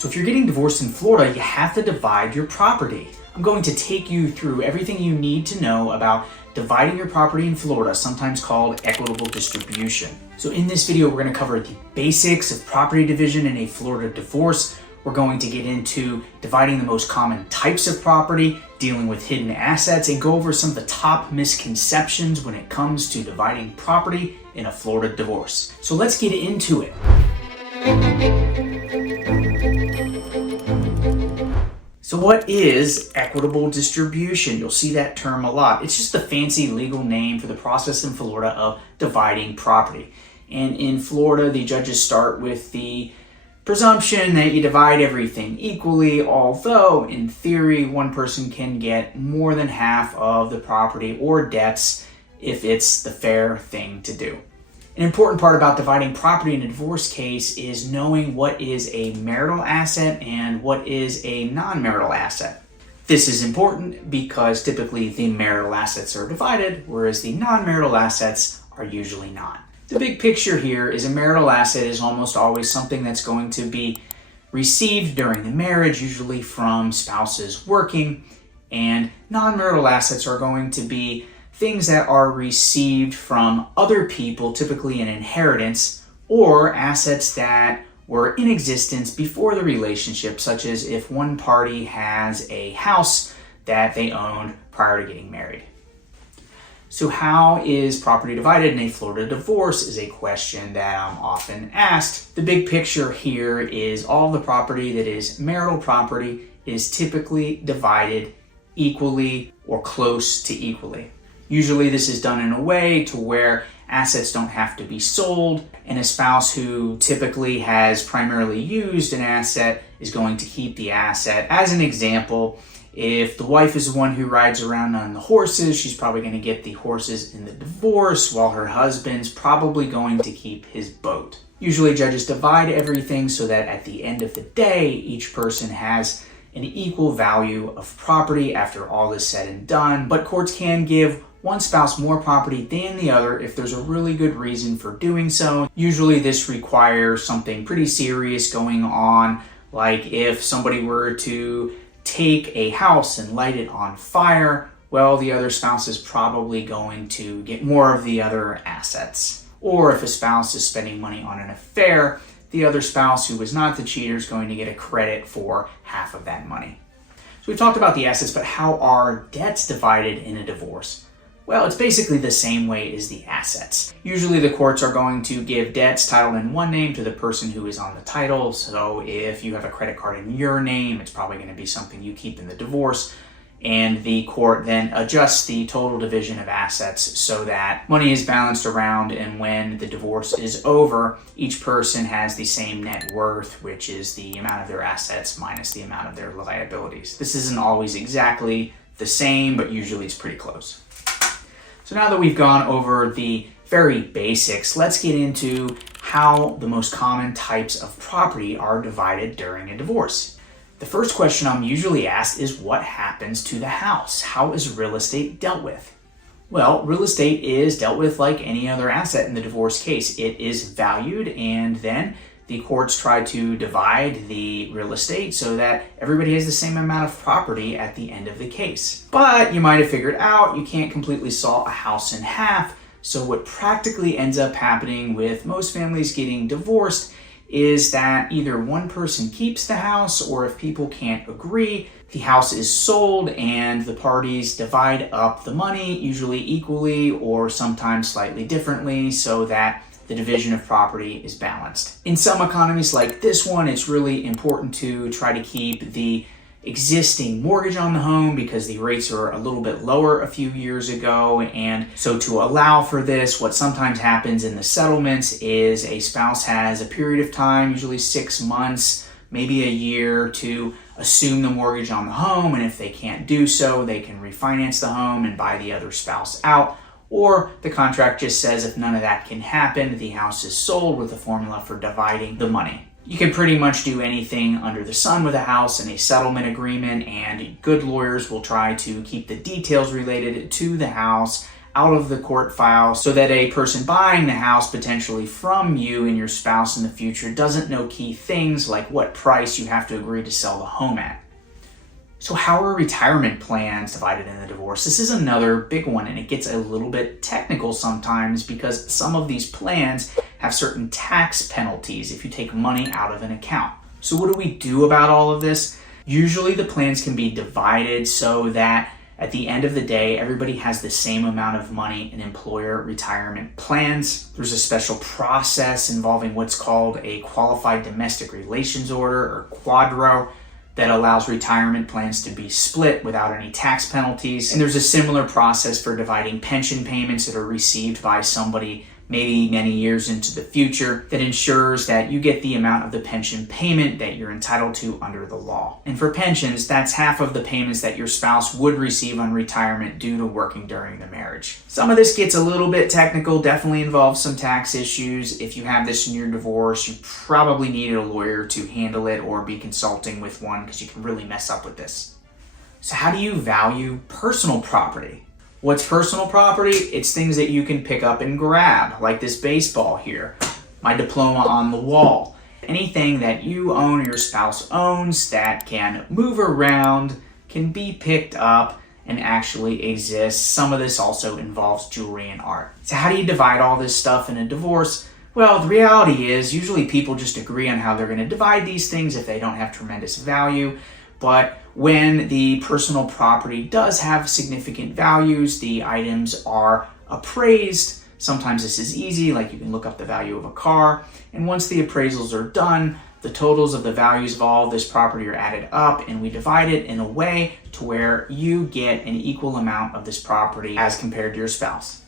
So if you're getting divorced in Florida, you have to divide your property. I'm going to take you through everything you need to know about dividing your property in Florida, sometimes called equitable distribution. So in this video, we're going to cover the basics of property division in a Florida divorce. We're going to get into dividing the most common types of property, dealing with hidden assets, and go over some of the top misconceptions when it comes to dividing property in a Florida divorce. So let's get into it. So what is equitable distribution? You'll see that term a lot. It's just a fancy legal name for the process in Florida of dividing property. And in Florida, the judges start with the presumption that you divide everything equally, although in theory, one person can get more than half of the property or debts if it's the fair thing to do. An important part about dividing property in a divorce case is knowing what is a marital asset and what is a non-marital asset. This is important because typically the marital assets are divided, whereas the non-marital assets are usually not. The big picture here is a marital asset is almost always something that's going to be received during the marriage, usually from spouses working, and non-marital assets are going to be things that are received from other people, typically an inheritance, or assets that were in existence before the relationship, such as if one party has a house that they owned prior to getting married. So how is property divided in a Florida divorce is a question that I'm often asked. The big picture here is all the property that is marital property is typically divided equally or close to equally. Usually this is done in a way to where assets don't have to be sold, and a spouse who typically has primarily used an asset is going to keep the asset. As an example, if the wife is the one who rides around on the horses, she's probably going to get the horses in the divorce, while her husband's probably going to keep his boat. Usually judges divide everything so that at the end of the day, each person has an equal value of property after all is said and done, but courts can give one spouse more property than the other if there's a really good reason for doing so. Usually this requires something pretty serious going on, like if somebody were to take a house and light it on fire, well, the other spouse is probably going to get more of the other assets. Or if a spouse is spending money on an affair, the other spouse who was not the cheater is going to get a credit for half of that money. So we've talked about the assets, but how are debts divided in a divorce? Well, it's basically the same way as the assets. Usually the courts are going to give debts titled in one name to the person who is on the title. So if you have a credit card in your name, it's probably going to be something you keep in the divorce. And the court then adjusts the total division of assets so that money is balanced around, and when the divorce is over, each person has the same net worth, which is the amount of their assets minus the amount of their liabilities. This isn't always exactly the same, but usually it's pretty close. So now that we've gone over the very basics, let's get into how the most common types of property are divided during a divorce. The first question I'm usually asked is what happens to the house? How is real estate dealt with? Well, real estate is dealt with like any other asset in the divorce case. It is valued, and then the courts try to divide the real estate so that everybody has the same amount of property at the end of the case. But you might have figured out you can't completely saw a house in half. So what practically ends up happening with most families getting divorced is that either one person keeps the house, or if people can't agree, the house is sold and the parties divide up the money, usually equally or sometimes slightly differently, so that the division of property is balanced. In some economies like this one, it's really important to try to keep the existing mortgage on the home because the rates are a little bit lower a few years ago. And so to allow for this, what sometimes happens in the settlements is a spouse has a period of time, usually 6 months, maybe a year, to assume the mortgage on the home. And if they can't do so, they can refinance the home and buy the other spouse out. Or the contract just says if none of that can happen, the house is sold with a formula for dividing the money. You can pretty much do anything under the sun with a house and a settlement agreement, and good lawyers will try to keep the details related to the house out of the court file so that a person buying the house potentially from you and your spouse in the future doesn't know key things like what price you have to agree to sell the home at. So how are retirement plans divided in the divorce? This is another big one, and it gets a little bit technical sometimes because some of these plans have certain tax penalties if you take money out of an account. So what do we do about all of this? Usually the plans can be divided so that at the end of the day, everybody has the same amount of money in employer retirement plans. There's a special process involving what's called a qualified domestic relations order, or QDRO, that allows retirement plans to be split without any tax penalties. And there's a similar process for dividing pension payments that are received by somebody maybe many years into the future that ensures that you get the amount of the pension payment that you're entitled to under the law. And for pensions, that's half of the payments that your spouse would receive on retirement due to working during the marriage. Some of this gets a little bit technical, definitely involves some tax issues. If you have this in your divorce, you probably need a lawyer to handle it or be consulting with one because you can really mess up with this. So how do you value personal property? What's personal property? It's things that you can pick up and grab, like this baseball here, my diploma on the wall. Anything that you own or your spouse owns that can move around, can be picked up, and actually exist. Some of this also involves jewelry and art. So how do you divide all this stuff in a divorce? Well, the reality is usually people just agree on how they're going to divide these things if they don't have tremendous value. But when the personal property does have significant values, the items are appraised. Sometimes this is easy, like you can look up the value of a car. And once the appraisals are done, the totals of the values of all of this property are added up, and we divide it in a way to where you get an equal amount of this property as compared to your spouse.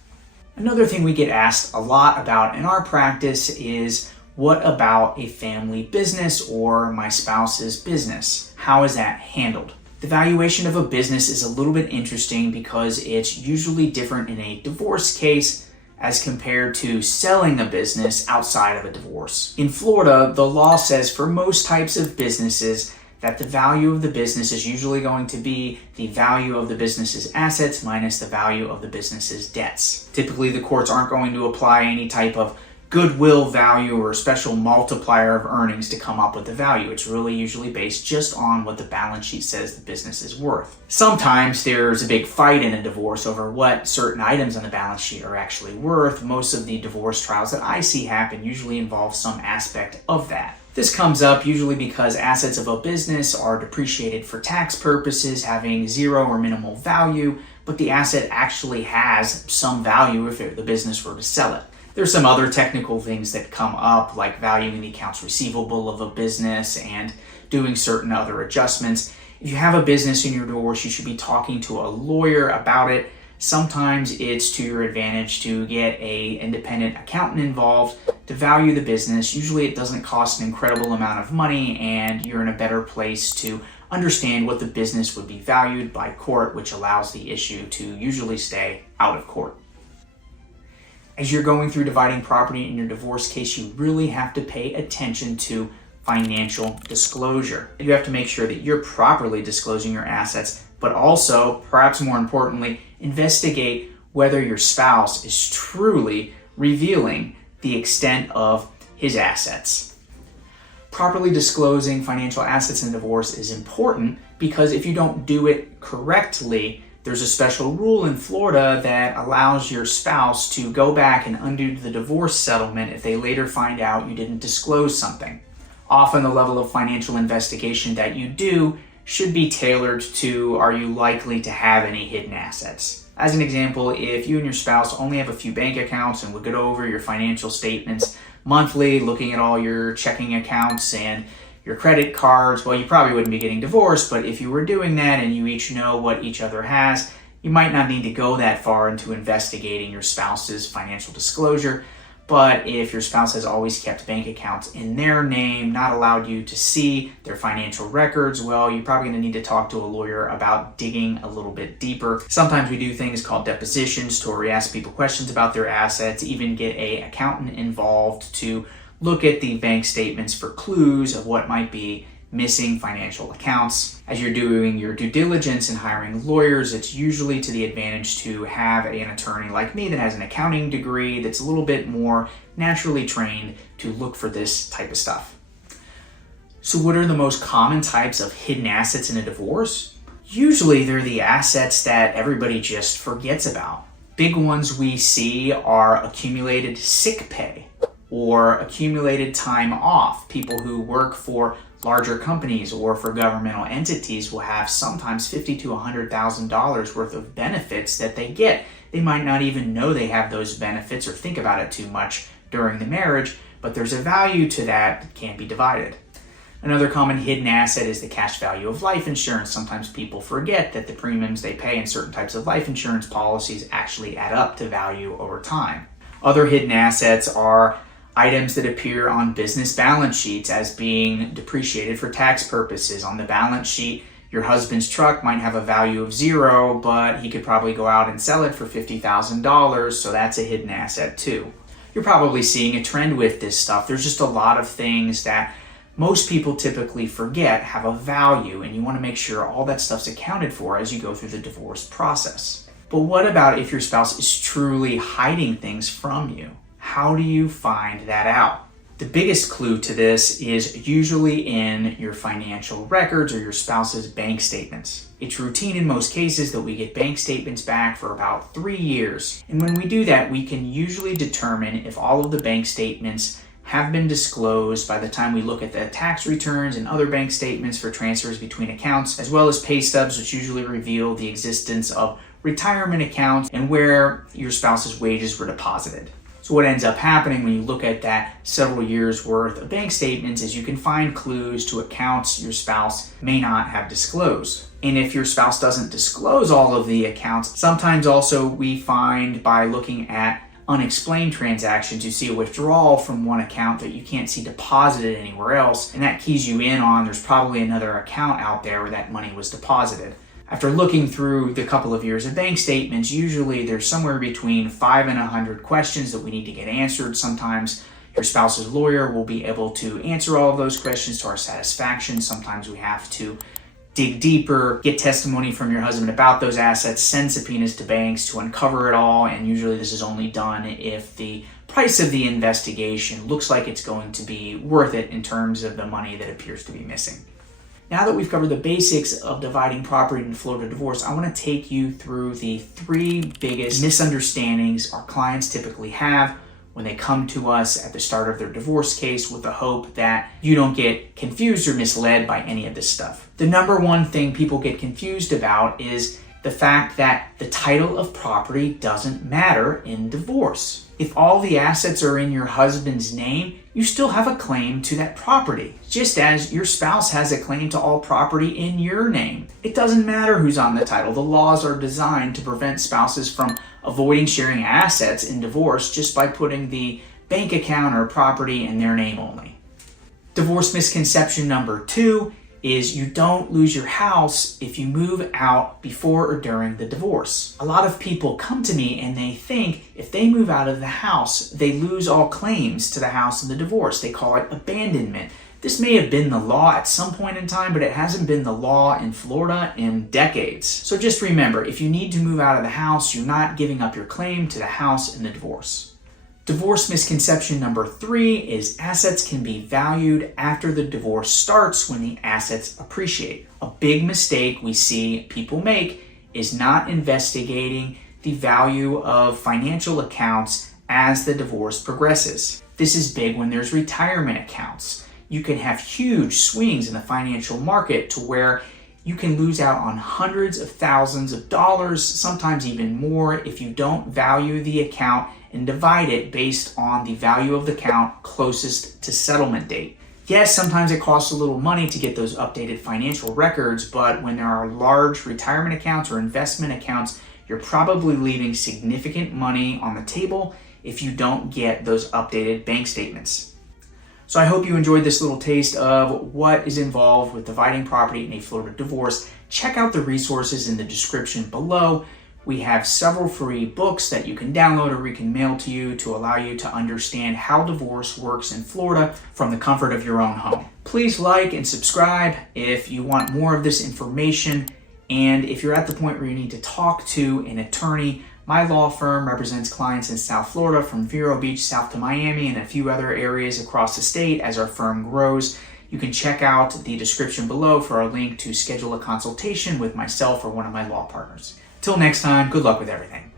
Another thing we get asked a lot about in our practice is, what about a family business or my spouse's business? How is that handled? The valuation of a business is a little bit interesting because it's usually different in a divorce case as compared to selling a business outside of a divorce. In Florida, the law says for most types of businesses that the value of the business is usually going to be the value of the business's assets minus the value of the business's debts. Typically, the courts aren't going to apply any type of goodwill value or a special multiplier of earnings to come up with the value. It's really usually based just on what the balance sheet says the business is worth. Sometimes there's a big fight in a divorce over what certain items on the balance sheet are actually worth. Most of the divorce trials that I see happen usually involve some aspect of that. This comes up usually because assets of a business are depreciated for tax purposes, having zero or minimal value, but the asset actually has some value if the business were to sell it. There's some other technical things that come up, like valuing the accounts receivable of a business and doing certain other adjustments. If you have a business in your divorce, you should be talking to a lawyer about it. Sometimes it's to your advantage to get an independent accountant involved to value the business. Usually it doesn't cost an incredible amount of money, and you're in a better place to understand what the business would be valued by court, which allows the issue to usually stay out of court. As you're going through dividing property in your divorce case, you really have to pay attention to financial disclosure. You have to make sure that you're properly disclosing your assets, but also, perhaps more importantly, investigate whether your spouse is truly revealing the extent of his assets. Properly disclosing financial assets in divorce is important because if you don't do it correctly, there's a special rule in Florida that allows your spouse to go back and undo the divorce settlement if they later find out you didn't disclose something. Often the level of financial investigation that you do should be tailored to, are you likely to have any hidden assets? As an example, if you and your spouse only have a few bank accounts and would go over your financial statements monthly, looking at all your checking accounts and your credit cards, well, you probably wouldn't be getting divorced, but if you were doing that and you each know what each other has, you might not need to go that far into investigating your spouse's financial disclosure. But if your spouse has always kept bank accounts in their name, not allowed you to see their financial records, well, you're probably going to need to talk to a lawyer about digging a little bit deeper. Sometimes we do things called depositions to where we ask people questions about their assets, even get an accountant involved to look at the bank statements for clues of what might be missing financial accounts. As you're doing your due diligence and hiring lawyers, it's usually to the advantage to have an attorney like me that has an accounting degree that's a little bit more naturally trained to look for this type of stuff. So what are the most common types of hidden assets in a divorce? Usually they're the assets that everybody just forgets about. Big ones we see are accumulated sick pay or accumulated time off. People who work for larger companies or for governmental entities will have sometimes $50,000 to $100,000 worth of benefits that they get. They might not even know they have those benefits or think about it too much during the marriage, but there's a value to that can't be divided. Another common hidden asset is the cash value of life insurance. Sometimes people forget that the premiums they pay in certain types of life insurance policies actually add up to value over time. Other hidden assets are items that appear on business balance sheets as being depreciated for tax purposes. On the balance sheet, your husband's truck might have a value of $0, but he could probably go out and sell it for $50,000, so that's a hidden asset too. You're probably seeing a trend with this stuff. There's just a lot of things that most people typically forget have a value, and you want to make sure all that stuff's accounted for as you go through the divorce process. But what about if your spouse is truly hiding things from you? How do you find that out? The biggest clue to this is usually in your financial records or your spouse's bank statements. It's routine in most cases that we get bank statements back for about 3 years. And when we do that, we can usually determine if all of the bank statements have been disclosed by the time we look at the tax returns and other bank statements for transfers between accounts, as well as pay stubs, which usually reveal the existence of retirement accounts and where your spouse's wages were deposited. So what ends up happening when you look at that several years worth of bank statements is you can find clues to accounts your spouse may not have disclosed. And if your spouse doesn't disclose all of the accounts, sometimes also we find by looking at unexplained transactions, you see a withdrawal from one account that you can't see deposited anywhere else, and that keys you in on there's probably another account out there where that money was deposited. After looking through the couple of years of bank statements, usually there's somewhere between 5 and 100 questions that we need to get answered. Sometimes your spouse's lawyer will be able to answer all of those questions to our satisfaction. Sometimes we have to dig deeper, get testimony from your husband about those assets, send subpoenas to banks to uncover it all, and usually this is only done if the price of the investigation looks like it's going to be worth it in terms of the money that appears to be missing. Now that we've covered the basics of dividing property in Florida divorce, I want to take you through the 3 biggest misunderstandings our clients typically have when they come to us at the start of their divorce case with the hope that you don't get confused or misled by any of this stuff. The number one thing people get confused about is the fact that the title of property doesn't matter in divorce. If all the assets are in your husband's name, you still have a claim to that property, just as your spouse has a claim to all property in your name. It doesn't matter who's on the title. The laws are designed to prevent spouses from avoiding sharing assets in divorce just by putting the bank account or property in their name only. Divorce misconception number 2 is you don't lose your house if you move out before or during the divorce. A lot of people come to me and they think if they move out of the house, they lose all claims to the house in the divorce. They call it abandonment. This may have been the law at some point in time, but it hasn't been the law in Florida in decades. So just remember, if you need to move out of the house, you're not giving up your claim to the house in the divorce. Divorce misconception number 3 is assets can be valued after the divorce starts when the assets appreciate. A big mistake we see people make is not investigating the value of financial accounts as the divorce progresses. This is big when there's retirement accounts. You can have huge swings in the financial market to where you can lose out on hundreds of thousands of dollars, sometimes even more, if you don't value the account and divide it based on the value of the account closest to settlement date. Yes, sometimes it costs a little money to get those updated financial records, but when there are large retirement accounts or investment accounts, you're probably leaving significant money on the table if you don't get those updated bank statements. So I hope you enjoyed this little taste of what is involved with dividing property in a Florida divorce. Check out the resources in the description below. We have several free books that you can download or we can mail to you to allow you to understand how divorce works in Florida from the comfort of your own home. Please like and subscribe if you want more of this information. And if you're at the point where you need to talk to an attorney, my law firm represents clients in South Florida from Vero Beach south to Miami and a few other areas across the state as our firm grows. You can check out the description below for our link to schedule a consultation with myself or one of my law partners. Till next time, good luck with everything.